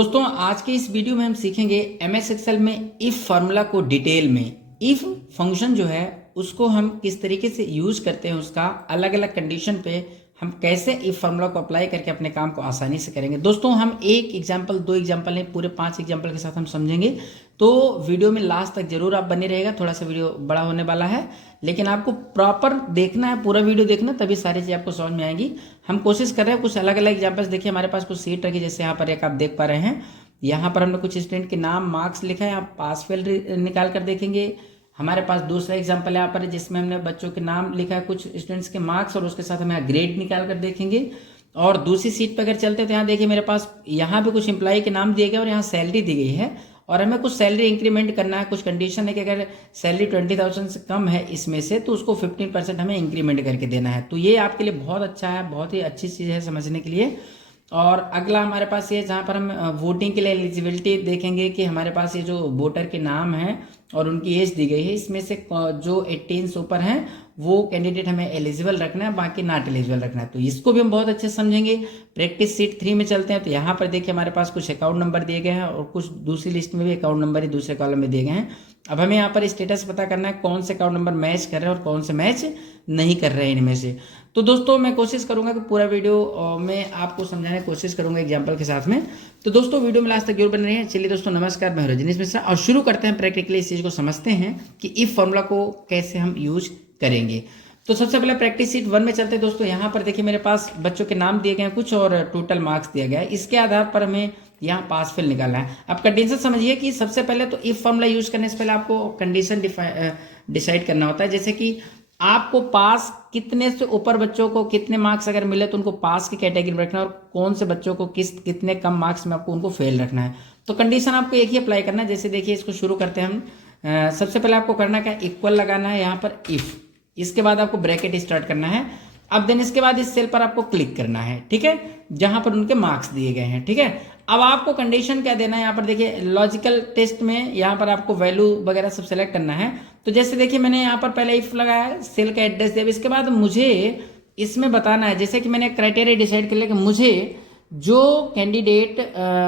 दोस्तों आज के इस वीडियो में हम सीखेंगे एमएस एक्सेल में इफ फार्मूला को डिटेल में। इफ फंक्शन जो है उसको हम किस तरीके से यूज करते हैं, उसका अलग अलग कंडीशन पे हम कैसे इफ फार्मूला को अप्लाई करके अपने काम को आसानी से करेंगे। दोस्तों हम एक एग्जाम्पल, दो एग्जाम्पल नहीं, पूरे 5 एग्जाम्पल के साथ हम समझेंगे, तो वीडियो में लास्ट तक जरूर आप बने रहेगा। थोड़ा सा वीडियो बड़ा होने वाला है, लेकिन आपको प्रॉपर देखना है, पूरा वीडियो देखना, तभी सारी चीज़ आपको समझ में आएगी। हम कोशिश कर रहे हैं कुछ अलग अलग एग्जाम्पल्स। देखिए हमारे पास कुछ सीट रखी, जैसे यहाँ पर एक आप देख पा रहे हैं, यहाँ पर हमने कुछ स्टूडेंट के नाम, मार्क्स लिखा है, आप पास फेल निकाल कर देखेंगे। हमारे पास दूसरा एग्जाम्पल यहाँ पर है जिसमें हमने बच्चों के नाम लिखा है, कुछ स्टूडेंट्स के मार्क्स, और उसके साथ हम यहाँ ग्रेड निकाल कर देखेंगे। और दूसरी सीट पर अगर चलते तो यहाँ देखिए मेरे पास यहाँ पे कुछ एम्प्लॉय के नाम दिए गए और यहाँ सैलरी दी गई है, और हमें कुछ सैलरी इंक्रीमेंट करना है। कुछ कंडीशन है कि अगर सैलरी 20,000 से कम है इसमें से, तो उसको 15% हमें इंक्रीमेंट करके देना है। तो ये आपके लिए बहुत अच्छा है, बहुत ही अच्छी चीज़ है समझने के लिए। और अगला हमारे पास ये, जहाँ पर हम वोटिंग के लिए एलिजिबिलिटी देखेंगे कि हमारे पास ये जो वोटर के नाम हैं और उनकी एज दी गई है, इसमें से जो 18 से ऊपर हैं वो कैंडिडेट हमें एलिजिबल रखना है, बाकी नॉट एलिजिबल रखना है। तो इसको भी हम बहुत अच्छे से समझेंगे। प्रैक्टिस सीट 3 में चलते हैं, तो यहाँ पर देखिए हमारे पास कुछ अकाउंट नंबर दिए गए हैं और कुछ दूसरी लिस्ट में भी अकाउंट नंबर ही दूसरे कॉलम में दिए गए हैं। अब हमें यहाँ पर स्टेटस पता करना है, कौन से अकाउंट नंबर मैच कर रहे हैं और कौन से मैच नहीं कर रहे हैं इनमें से। तो दोस्तों मैं कोशिश करूंगा कि पूरा वीडियो में आपको समझाने की कोशिश करूंगा एग्जांपल के साथ में। तो दोस्तों वीडियो में लास्ट तक जरूर बने रहिए। चलिए दोस्तों नमस्कार, मैं रजनीश मिश्रा, और शुरू करते हैं प्रैक्टिकली इस चीज़ को समझते हैं कि इफ फॉर्मूला को कैसे हम यूज करेंगे। तो सबसे पहले प्रैक्टिस सीट 1 में चलते हैं। दोस्तों यहाँ पर देखिए मेरे पास बच्चों के नाम दिए गए हैं कुछ, और टोटल मार्क्स दिया गया है। इसके आधार पर हमें यहाँ पास फेल निकालना है। अब कंडीशन समझिए कि सबसे पहले तो इफ फॉर्मूला यूज करने से पहले आपको कंडीशन डिसाइड करना होता है। जैसे कि आपको पास कितने से ऊपर बच्चों को कितने मार्क्स अगर मिले तो उनको पास की कैटेगरी में रखना है, और कौन से बच्चों को कितने कम मार्क्स में आपको उनको फेल रखना है। तो कंडीशन आपको एक ही अप्लाई करना है। जैसे देखिए इसको शुरू करते हैं हम। सबसे पहले आपको करना क्या, इक्वल लगाना है यहाँ पर इफ, इसके बाद आपको ब्रैकेट स्टार्ट करना है। अब देन इसके बाद इस सेल पर आपको क्लिक करना है, ठीक है, जहां पर उनके मार्क्स दिए गए हैं, ठीक है। अब आपको कंडीशन क्या देना है, यहाँ पर देखिए लॉजिकल टेस्ट में यहाँ पर आपको वैल्यू वगैरह सब सेलेक्ट करना है। तो जैसे देखिए मैंने यहाँ पर पहले इफ लगाया है, सेल का एड्रेस दिया, इसके बाद मुझे इसमें बताना है, जैसे कि मैंने क्राइटेरिया डिसाइड कर लिया कि मुझे जो कैंडिडेट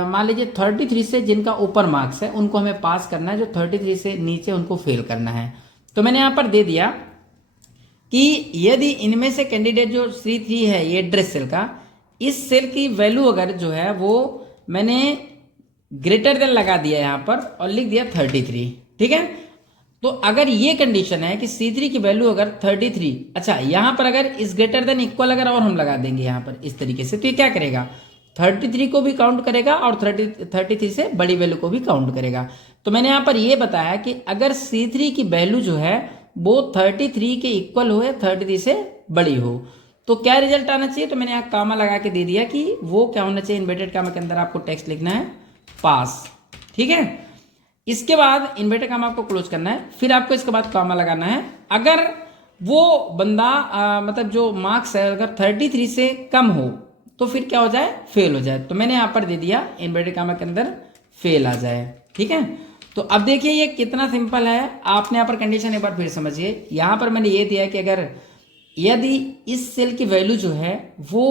मान लीजिए 33 से जिनका ऊपर मार्क्स है उनको हमें पास करना है, जो 33 से नीचे उनको फेल करना है। तो मैंने यहाँ पर दे दिया कि यदि इनमें से कैंडिडेट जो C3 है, ये एड्रेस सेल का, इस सेल की वैल्यू अगर जो है वो मैंने ग्रेटर देन लगा दिया यहाँ पर और लिख दिया 33, ठीक है। तो अगर ये कंडीशन है कि C3 की वैल्यू अगर 33, अच्छा यहाँ पर अगर इस ग्रेटर देन इक्वल अगर और हम लगा देंगे यहाँ पर इस तरीके से, तो ये क्या करेगा, 33 को भी काउंट करेगा और 33 से बड़ी वैल्यू को भी काउंट करेगा। तो मैंने यहाँ पर ये बताया कि अगर C3 की वैल्यू जो है वो 33 के इक्वल हो या 33 से बड़ी हो, तो क्या रिजल्ट आना चाहिए। तो मैंने यहाँ कामा लगा के दे दिया कि वो क्या होना चाहिए, इन्वर्टेड कामा के अंदर आपको टेक्स्ट लिखना है पास, ठीक है। इसके बाद इन्वर्टेड कामा आपको क्लोज करना है, फिर आपको इसके बाद कामा लगाना है। अगर वो बंदा मतलब जो मार्क्स है अगर 33 से कम हो तो फिर क्या हो जाए, फेल हो जाए। तो मैंने यहाँ पर दे दिया इन्वर्टेड कामा के अंदर फेल आ जाए, ठीक है। तो अब देखिए ये कितना सिंपल है। आपने यहाँ पर कंडीशन एक बार फिर समझिए। यहाँ पर मैंने ये दिया कि अगर यदि इस सेल की वैल्यू जो है वो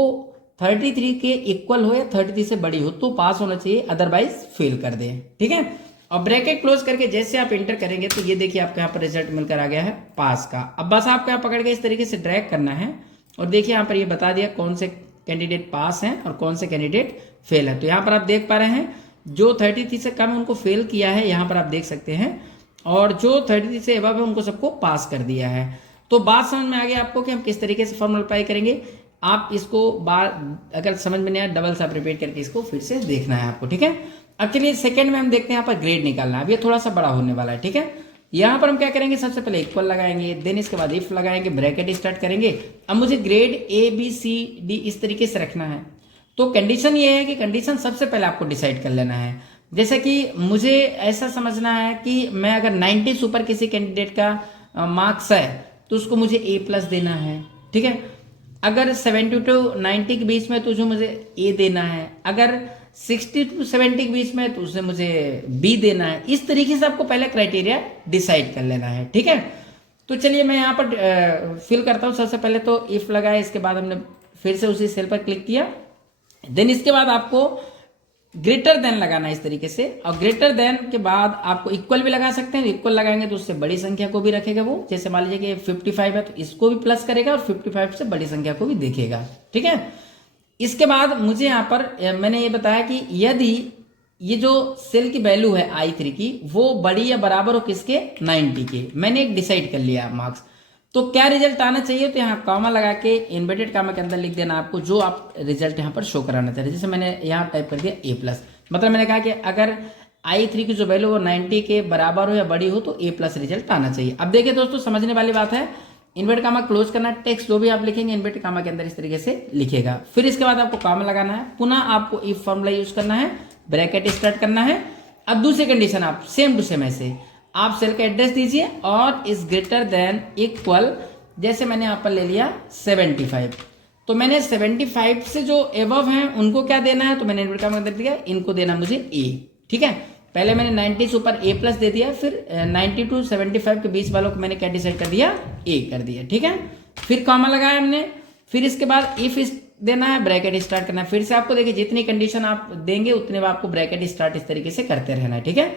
33 के इक्वल हो या 33 से बड़ी हो तो पास होना चाहिए, अदरवाइज फेल कर दे, ठीक है। और ब्रैकेट क्लोज करके जैसे आप इंटर करेंगे तो ये देखिए आपको यहाँ पर रिजल्ट मिलकर आ गया है पास का। अब बस आपको यहाँ पकड़ के इस तरीके से ड्रैग करना है, और देखिए यहाँ पर ये बता दिया कौन से कैंडिडेट पास हैं और कौन से कैंडिडेट फेल है। तो यहाँ पर आप देख पा रहे हैं जो 33 से कम है उनको फेल किया है, यहाँ पर आप देख सकते हैं, और जो 33 से अबव है उनको सबको पास कर दिया है। तो बात समझ में आ गई आपको कि हम किस तरीके से फॉर्मूला अप्लाई करेंगे। आप इसको बार अगर समझ में नहीं आया, डबल सा रिपीट करके इसको फिर से देखना है आपको, ठीक है। अब चलिए सेकंड में हम देखते हैं, यहाँ पर ग्रेड निकालना है। अब ये थोड़ा सा बड़ा होने वाला है, ठीक है। यहाँ पर हम क्या करेंगे, सबसे पहले इक्वल लगाएंगे, देन इसके बाद इफ लगाएंगे, ब्रैकेट स्टार्ट करेंगे। अब मुझे grade A B C D इस तरीके से रखना है। तो कंडीशन ये है कि कंडीशन सबसे पहले आपको डिसाइड कर लेना है। जैसे कि मुझे ऐसा समझना है कि मैं अगर 90 से ऊपर किसी कैंडिडेट का मार्क्स है तो उसको मुझे A+ देना है, ठीक है। अगर 70 to 90 के बीच में तो जो मुझे A देना है, अगर 60 to 70 के बीच में तो उसे मुझे B देना है। इस तरीके से आपको पहले क्राइटेरिया डिसाइड कर लेना है, ठीक है। तो चलिए मैं यहाँ पर फिल करता हूँ। सबसे पहले तो इफ लगाया, इसके बाद हमने फिर से उसी सेल पर क्लिक किया, देन इसके बाद आपको ग्रेटर देन लगाना है इस तरीके से, और ग्रेटर देन के बाद आपको इक्वल भी लगा सकते हैं। इक्वल लगाएंगे तो उससे बड़ी संख्या को भी रखेगा वो, जैसे मान लीजिए कि 55 है तो इसको भी प्लस करेगा और 55 से बड़ी संख्या को भी देखेगा, ठीक है। इसके बाद मुझे यहाँ पर मैंने ये बताया कि यदि ये जो सेल की वैल्यू है I3 की वो बड़ी या बराबर हो किसके, 90 के, मैंने एक डिसाइड कर लिया मार्क्स, तो क्या रिजल्ट आना चाहिए, तो यहाँ कॉमा लगा के इन्वर्टेड कॉमा के अंदर लिख देना आपको जो आप रिजल्ट यहाँ पर शो कराना चाह रहे हैं। जैसे मैंने यहाँ टाइप कर दिया A+, मतलब मैंने कहा कि अगर I3 की जो वैल्यू वो 90 के बराबर हो या बड़ी हो तो A+ रिजल्ट आना चाहिए। अब देखिए दोस्तों, समझने वाली बात है, इन्वर्ट कामा क्लोज करना, टेक्स्ट जो भी आप लिखेंगे इन्वर्ट कामा के अंदर इस तरीके से लिखेगा। फिर इसके बाद आपको कामा लगाना है, पुनः आपको इफ फॉर्मूला यूज करना है, ब्रैकेट स्टार्ट करना है। अब दूसरी कंडीशन आप सेम टू सेम ऐसे आप सेल का एड्रेस दीजिए और इज ग्रेटर देन इक्वल, जैसे मैंने यहाँ पर ले लिया 75, तो मैंने 75 से जो एबव हैं उनको क्या देना है, तो मैंने इन्वर्ट कामा के अंदर दिया, इनको देना मुझे ए, ठीक है। पहले मैंने 90 से ऊपर A+ दे दिया, फिर 90 to 75 के बीच वालों को मैंने क्या डिसाइड कर दिया, A कर दिया, ठीक है। फिर कॉमा लगाया हमने, फिर इसके बाद इफ देना है, ब्रैकेट स्टार्ट करना है। फिर से आपको देखिए जितनी कंडीशन आप देंगे उतने में आपको ब्रैकेट स्टार्ट इस तरीके से करते रहना है, ठीक है।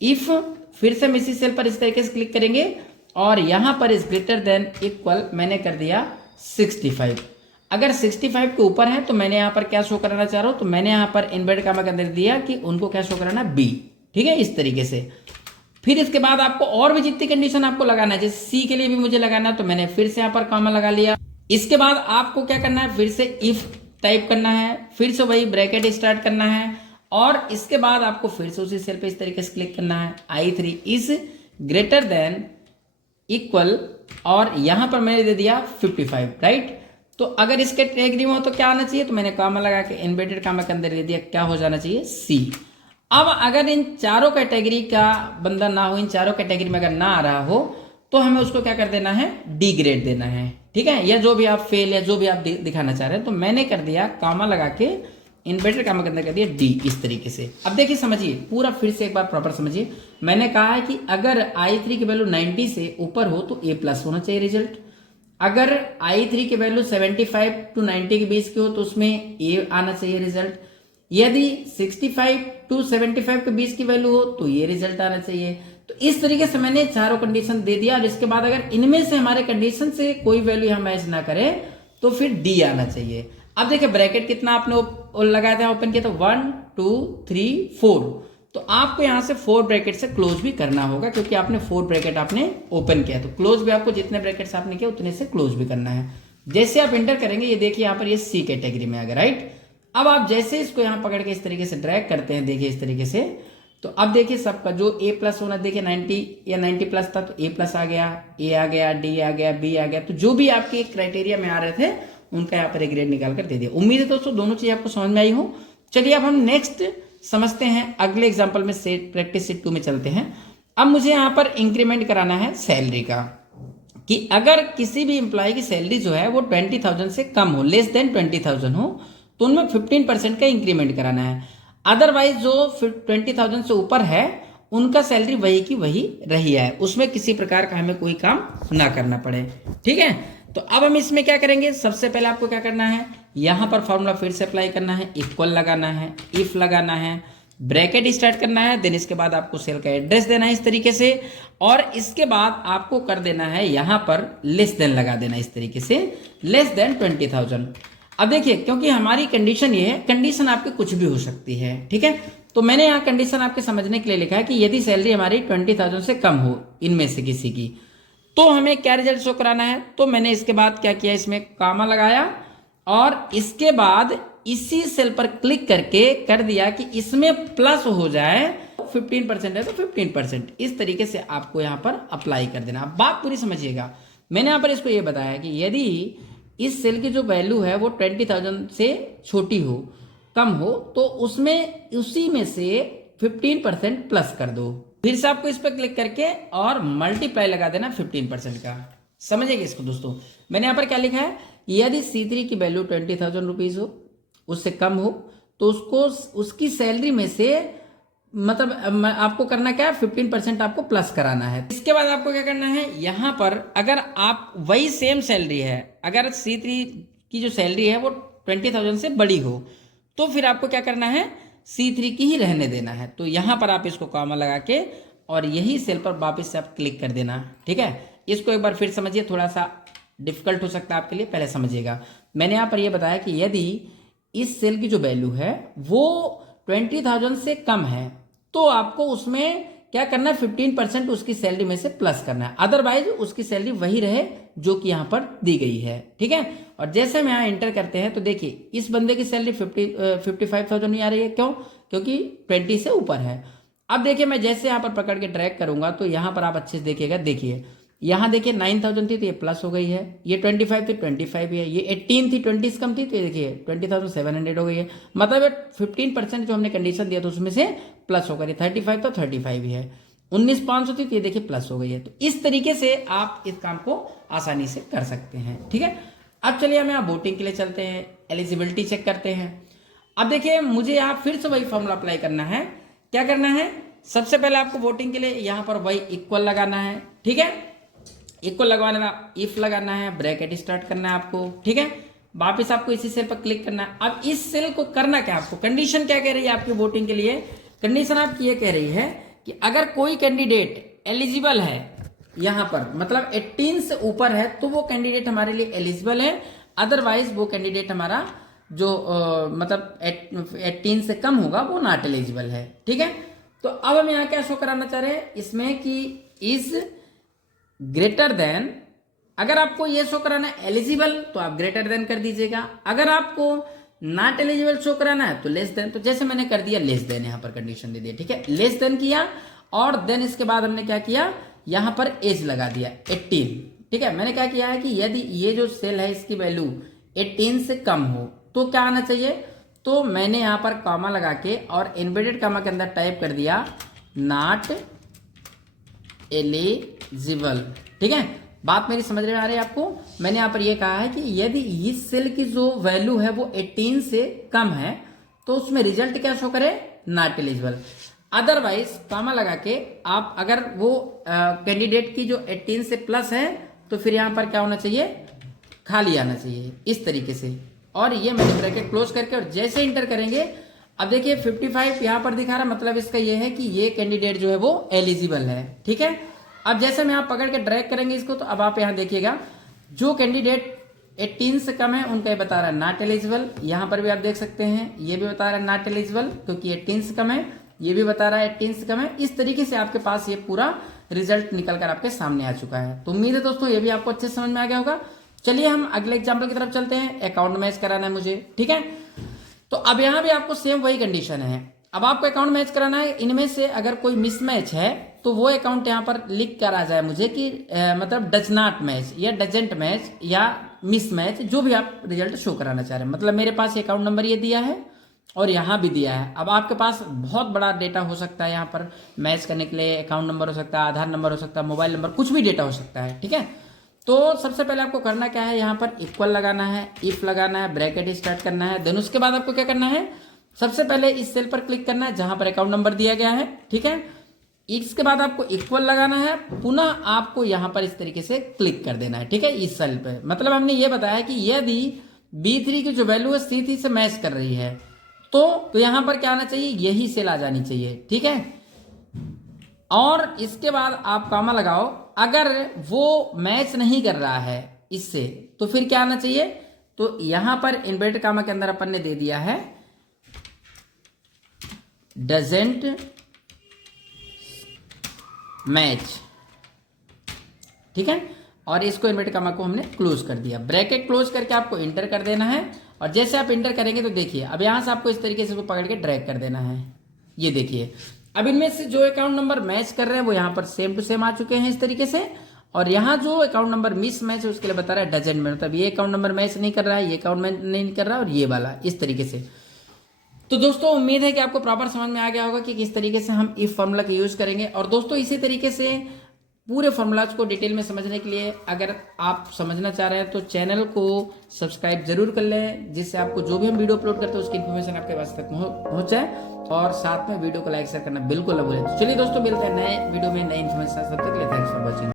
इफ, फिर से हम इसी सेल पर इस तरीके से क्लिक करेंगे और यहां पर इज ग्रेटर देन इक्वल मैंने कर दिया 65। अगर 65 के ऊपर है तो मैंने यहाँ पर क्या शो कराना चाह रहा हूँ, तो मैंने यहाँ पर इन्वर्ट कामा के अंदर दिया कि उनको क्या शो कराना, बी, ठीक है, इस तरीके से। फिर इसके बाद आपको और भी जितनी कंडीशन आपको लगाना है, जैसे सी के लिए भी मुझे लगाना है तो मैंने फिर से यहाँ पर कामा लगा लिया। इसके बाद आपको क्या करना है, फिर से इफ टाइप करना है, फिर से वही ब्रैकेट स्टार्ट करना है और इसके बाद आपको फिर से उसी सेल पे इस तरीके से क्लिक करना है, I3 is greater than equal, और यहां पर मैंने दे दिया 55, राइट। तो अगर इसके कैटेगरी में हो तो क्या आना चाहिए, तो मैंने कामा लगा के इन्वर्टेड कामा के अंदर दे दिया, क्या हो जाना चाहिए, सी। अब अगर इन चारों कैटेगरी का बंदा ना हो, इन चारों कैटेगरी में अगर ना आ रहा हो तो हमें उसको क्या कर देना है, डी ग्रेड देना है, ठीक है, या जो भी आप फेल या जो भी आप दिखाना चाह रहे हैं। तो मैंने कर दिया कामा लगा के इन्वर्टेड कामा के अंदर कर दिया डी, इस तरीके से। अब देखिए समझिए पूरा, फिर से एक बार प्रॉपर समझिए। मैंने कहा है कि अगर I3 की वैल्यू 90 से ऊपर हो तो A+ होना चाहिए रिजल्ट, अगर I3 की वैल्यू 75 to 90 के बीच की हो तो उसमें ए आना चाहिए रिजल्ट, यदि 65 to 75 के बीच की वैल्यू हो तो ये रिजल्ट आना चाहिए। तो इस तरीके से मैंने चारों कंडीशन दे दिया और इसके बाद अगर इनमें से हमारे कंडीशन से कोई वैल्यू यहाँ मैच ना करे तो फिर डी आना चाहिए। अब देखिए ब्रैकेट कितना आपने लगाया था, ओपन किया था, 1 2 3 4, तो आपको यहां से 4 ब्रैकेट से क्लोज भी करना होगा क्योंकि आपने 4 ब्रैकेट आपने ओपन किया, तो क्लोज भी आपको जितने ब्रैकेट्स आपने किए उतने से क्लोज भी करना है। जैसे आप एंटर करेंगे, ये देखिए यहाँ पर ये सी कैटेगरी में आ गया, राइट। अब आप जैसे इसको यहाँ पकड़ के इस तरीके से ड्रैग करते हैं, देखिए इस तरीके से, तो अब देखिए सबका जो A+ होना, देखिए 90 या 90+ था तो A+ आ गया, ए आ गया, डी आ गया, बी आ गया, तो जो भी आपके क्राइटेरिया में आ रहे थे उनका यहाँ पर एक ग्रेड निकाल कर दे दिया। उम्मीद है दोस्तों दोनों चीज आपको समझ में आई हो। चलिए अब हम नेक्स्ट समझते हैं, अगले एग्जांपल में सेट प्रैक्टिस सेट 2 में चलते हैं। अब मुझे यहाँ पर इंक्रीमेंट कराना है सैलरी का, कि अगर किसी भी एम्प्लॉय की सैलरी जो है वो 20,000 से कम हो, लेस देन 20,000 हो, तो उनमें 15% का इंक्रीमेंट कराना है। अदरवाइज जो 20,000 से ऊपर है उनका सैलरी वही की वही रही है, उसमें किसी प्रकार का हमें कोई काम ना करना पड़े, ठीक है। तो अब हम इसमें क्या करेंगे, सबसे पहले आपको क्या करना है, यहां पर फॉर्मूला फिर से अप्लाई करना है, इक्वल लगाना है, इफ लगाना है, ब्रैकेट स्टार्ट करना है, देन इसके बाद आपको सेल का एड्रेस देना है इस तरीके से, और इसके बाद आपको कर देना है यहां पर लेस देन लगा देना इस तरीके से, लेस देन 20,000। अब देखिए क्योंकि हमारी कंडीशन ये है, कंडीशन आपकी कुछ भी हो सकती है, ठीक है। तो मैंने यहाँ कंडीशन आपके समझने के लिए लिखा है कि यदि सैलरी हमारी 20,000 से कम हो इनमें से किसी की, तो हमें क्या रिजल्ट शो कराना है। तो मैंने इसके बाद क्या किया, इसमें कामा लगाया और इसके बाद इसी सेल पर क्लिक करके कर दिया कि इसमें प्लस हो जाए, 15% है तो 15%, इस तरीके से आपको यहाँ पर अप्लाई कर देना। अब बात पूरी समझिएगा, मैंने यहाँ पर इसको ये बताया कि यदि इस सेल की जो वैल्यू है वो 20,000 से छोटी हो, कम हो, तो उसमें उसी में से 15% प्लस कर दो। फिर से आपको इस पर क्लिक करके और मल्टीप्लाई लगा देना 15% का। समझिएगा इसको दोस्तों, मैंने यहाँ पर क्या लिखा है, यदि C3 की वैल्यू 20,000 रुपीज हो, उससे कम हो, तो उसको उसकी सैलरी में से मतलब आपको करना क्या है, 15% आपको प्लस कराना है। इसके बाद आपको क्या करना है, यहां पर अगर आप वही सेम सैलरी है, अगर C3 की जो सैलरी है वो 20,000 से बड़ी हो, तो फिर आपको क्या करना है, C3 की ही रहने देना है। तो यहाँ पर आप इसको कॉमा लगा के और यही सेल पर वापस से आप क्लिक कर देना, ठीक है। इसको एक बार फिर समझिए, थोड़ा सा डिफिकल्ट हो सकता है आपके लिए, पहले समझिएगा। मैंने यहाँ पर यह बताया कि यदि इस सेल की जो वैल्यू है वो 20,000 से कम है तो आपको उसमें क्या करना है, 15% उसकी सैलरी में से प्लस करना है, अदरवाइज उसकी सैलरी वही रहे जो कि यहाँ पर दी गई है, ठीक है। और जैसे हम यहाँ एंटर करते हैं तो देखिए इस बंदे की सैलरी 55,000 नहीं आ रही है, क्यों? क्योंकि 20 से ऊपर है। अब देखिए मैं जैसे यहाँ पर पकड़ के ड्रैग करूंगा तो यहाँ पर आप अच्छे से देखिएगा, देखिए यहाँ देखिए 9,000 थी तो ये प्लस हो गई है, ये 25 थी 25 है, ये 18 थी 20 से कम थी तो ये देखिए 20,700 हो गई है। मतलब 15% जो हमने कंडीशन दिया था उसमें से प्लस होकर 35 तो 35 ही है। 19,500 थी तो ये देखिए प्लस हो गई है। तो इस तरीके से आप इस काम को आसानी से कर सकते हैं, ठीक है। अब चलिए हम यहाँ वोटिंग के लिए चलते हैं, एलिजिबिलिटी चेक करते हैं। अब देखिए मुझे यहाँ फिर से वही फॉर्मूला अप्लाई करना है। क्या करना है, सबसे पहले आपको वोटिंग के लिए यहाँ पर वही इक्वल लगाना है, ठीक है। इक्वल लगवाना, इफ लगाना है, ब्रैकेट स्टार्ट करना है आपको, ठीक है। वापस आपको इसी सेल पर क्लिक करना है। अब इस सेल को करना क्या, आपको कंडीशन क्या कह रही है आपकी वोटिंग के लिए? कंडीशन आपकी ये कह रही है कि अगर कोई कैंडिडेट एलिजिबल है यहां पर, मतलब 18 से ऊपर है तो वो कैंडिडेट हमारे लिए एलिजिबल है, अदरवाइज वो कैंडिडेट हमारा जो मतलब 18 से कम होगा वो नॉट एलिजिबल है, ठीक है। तो अब हम यहाँ क्या शो कराना चाह रहे हैं इसमें कि इज ग्रेटर देन, अगर आपको ये शो कराना है एलिजिबल तो आप ग्रेटर देन कर दीजिएगा, अगर आपको नॉट एलिजिबल शो कराना है तो लेस देन। तो जैसे मैंने कर दिया लेस देन, यहाँ पर कंडीशन दे दिया, ठीक है, लेस देन किया और देन इसके बाद हमने क्या किया, यहाँ पर एज लगा दिया 18, ठीक है। मैंने क्या किया है कि यदि ये जो सेल है इसकी वैल्यू 18 से कम हो तो क्या आना चाहिए, तो मैंने यहाँ पर कॉमा लगा के और इन्वर्टेड कॉमा के अंदर टाइप कर दिया नॉट एलिजिबल, ठीक है। बात मेरी समझ में आ रही है आपको? मैंने यहाँ पर ये कहा है कि यदि इस सेल की जो वैल्यू है वो 18 से कम है तो उसमें रिजल्ट क्या शो करे, नॉट एलिजिबल। अदरवाइज कॉमा लगा के आप अगर वो कैंडिडेट की जो 18 से प्लस है तो फिर यहाँ पर क्या होना चाहिए, खाली आना चाहिए इस तरीके से। और ये मैंने ब्रैकेट क्लोज करके और जैसे इंटर करेंगे, अब देखिए 55 यहाँ पर दिखा रहा है, मतलब इसका ये है कि ये कैंडिडेट जो है वो एलिजिबल है, ठीक है। अब जैसे मैं आप पकड़ के ड्रैग करेंगे इसको तो अब आप यहाँ देखिएगा जो कैंडिडेट 18 से कम है उनका ये बता रहा है नॉट एलिजिबल, यहाँ पर भी आप देख सकते हैं ये भी बता रहा है नॉट एलिजिबल क्योंकि 18 से कम है, ये भी बता रहा है 18 से कम है। इस तरीके से आपके पास ये पूरा रिजल्ट निकल कर आपके सामने आ चुका है। तो उम्मीद है दोस्तों ये भी आपको अच्छे समझ में आ गया होगा। चलिए हम अगले एग्जाम्पल की तरफ चलते हैं। अकाउंट मैच कराना है मुझे, ठीक है। तो अब यहाँ भी आपको सेम वही कंडीशन है, अब आपको अकाउंट मैच कराना है। इनमें से अगर कोई मिसमैच है तो वो अकाउंट यहाँ पर लिख कर आ जाए मुझे कि मतलब डज नॉट मैच या डजेंट मैच या मिसमैच, जो भी आप रिजल्ट शो कराना चाह रहे हैं। मतलब मेरे पास अकाउंट नंबर ये दिया है और यहाँ भी दिया है। अब आपके पास बहुत बड़ा डेटा हो सकता है यहाँ पर मैच करने के लिए, अकाउंट नंबर हो सकता है, आधार नंबर हो सकता है, मोबाइल नंबर, कुछ भी डेटा हो सकता है, ठीक है। तो सबसे पहले आपको करना क्या है, यहाँ पर इक्वल लगाना है, इफ लगाना है, ब्रैकेट स्टार्ट करना है। देन उसके बाद आपको क्या करना है, सबसे पहले इस सेल पर क्लिक करना है जहां पर अकाउंट नंबर दिया गया है, ठीक है। इसके बाद आपको इक्वल लगाना है, पुनः आपको यहां पर इस तरीके से क्लिक कर देना है, ठीक है, इस सेल पे। मतलब हमने ये बताया कि यदि B3 की जो वैल्यू है C3 से मैच कर रही है तो यहां पर क्या आना चाहिए, यही सेल आ जानी चाहिए, ठीक है। और इसके बाद आप कॉमा लगाओ, अगर वो मैच नहीं कर रहा है इससे तो फिर क्या आना चाहिए, तो यहां पर इन्वर्टेड कॉमा के अंदर अपन ने दे दिया है डजेंट मैच, ठीक है। और इसको इन्वर्टेड कॉमा को हमने क्लोज कर दिया, ब्रैकेट क्लोज करके आपको इंटर कर देना है। और जैसे आप इंटर करेंगे तो देखिए अब यहां से आपको इस तरीके से पकड़ के ड्रैग कर देना है। ये देखिए अब इनमें से जो अकाउंट नंबर मैच कर रहे हैं वो यहाँ पर सेम टू सेम आ चुके हैं इस तरीके से। और यहाँ जो अकाउंट नंबर मिस मैच है उसके लिए बता रहा है डजेंट मैच, मतलब ये अकाउंट नंबर मैच नहीं कर रहा है, ये अकाउंट मैच नहीं कर रहा है और ये वाला, इस तरीके से। तो दोस्तों उम्मीद है कि आपको प्रॉपर समझ में आ गया होगा कि किस तरीके से हम इफ फॉर्मूला का यूज करेंगे। और दोस्तों इसी तरीके से पूरे फॉर्मूलाज को डिटेल में समझने के लिए अगर आप समझना चाह रहे हैं तो चैनल को सब्सक्राइब जरूर कर लें, जिससे आपको जो भी हम वीडियो अपलोड करते हैं उसकी इन्फॉर्मेशन आपके पास तक पहुंच जाए। और साथ में वीडियो को लाइक शेयर करना बिल्कुल ना भूलें। तो चलिए दोस्तों मिलते हैं नए वीडियो में नई इन्फॉर्मेशन, तब तक के लिए थैंक्स फॉर वॉचिंग।